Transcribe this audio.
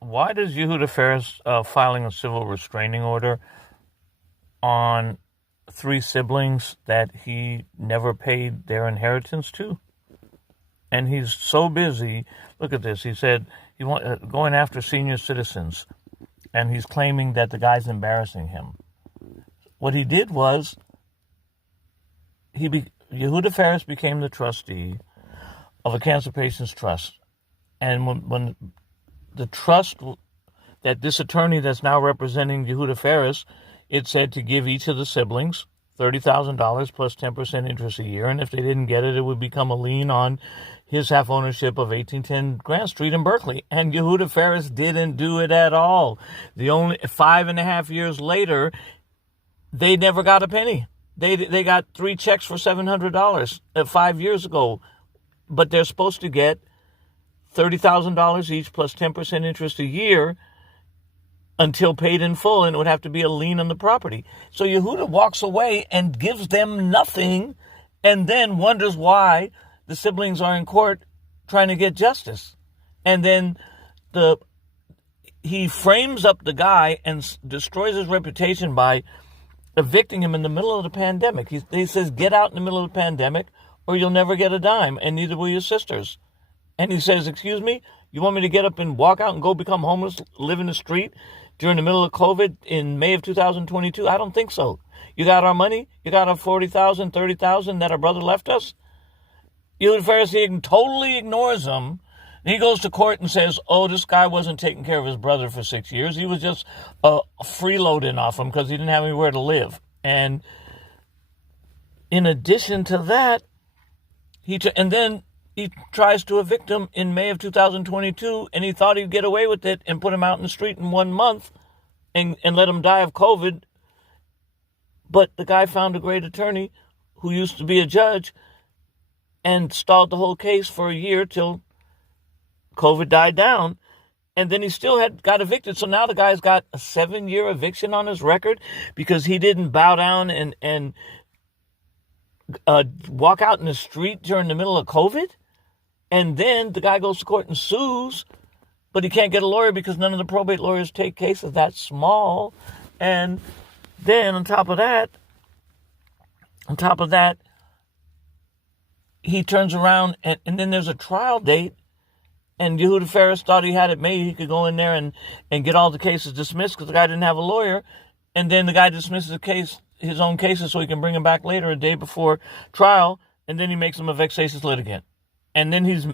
Why does Yehuda Ferris filing a civil restraining order on 3 siblings that he never paid their inheritance to? And he's so busy. Look at this. He said going after senior citizens, and he's claiming that the guy's embarrassing him. What he did was Yehuda Ferris became the trustee of a cancer patients trust, and when the trust that this attorney that's now representing Yehuda Ferris, it said to give each of the siblings $30,000 plus 10% interest a year, and if they didn't get it, it would become a lien on his half ownership of 1810 Grant Street in Berkeley. And Yehuda Ferris didn't do it at all. The only 5.5 years later, they never got a penny. They got 3 checks for $700 5 years ago, but they're supposed to get $30,000 each plus 10% interest a year until paid in full, and it would have to be a lien on the property. So Yehuda walks away and gives them nothing, and then wonders why the siblings are in court trying to get justice. And then he frames up the guy and destroys his reputation by evicting him in the middle of the pandemic. He says, get out in the middle of the pandemic or you'll never get a dime, and neither will your sisters. And he says, excuse me, you want me to get up and walk out and go become homeless, live in the street during the middle of COVID in May of 2022? I don't think so. You got our money? You got our $40,000, $30,000 that our brother left us? Yehuda Ferris totally ignores them. He goes to court and says, oh, this guy wasn't taking care of his brother for 6 years. He was just freeloading off him because he didn't have anywhere to live. And in addition to that, then he tries to evict him in May of 2022, and he thought he'd get away with it and put him out in the street in 1 month and let him die of COVID. But the guy found a great attorney who used to be a judge and stalled the whole case for a year till COVID died down. And then he still got evicted. So now the guy's got a 7-year eviction on his record because he didn't bow down and walk out in the street during the middle of COVID. And then the guy goes to court and sues, but he can't get a lawyer because none of the probate lawyers take cases that small. And then on top of that, he turns around and then there's a trial date, and Yehuda Ferris thought he had it made. He could go in there and get all the cases dismissed because the guy didn't have a lawyer. And then the guy dismisses his own cases so he can bring him back later a day before trial, and then he makes him a vexatious litigant. And then he's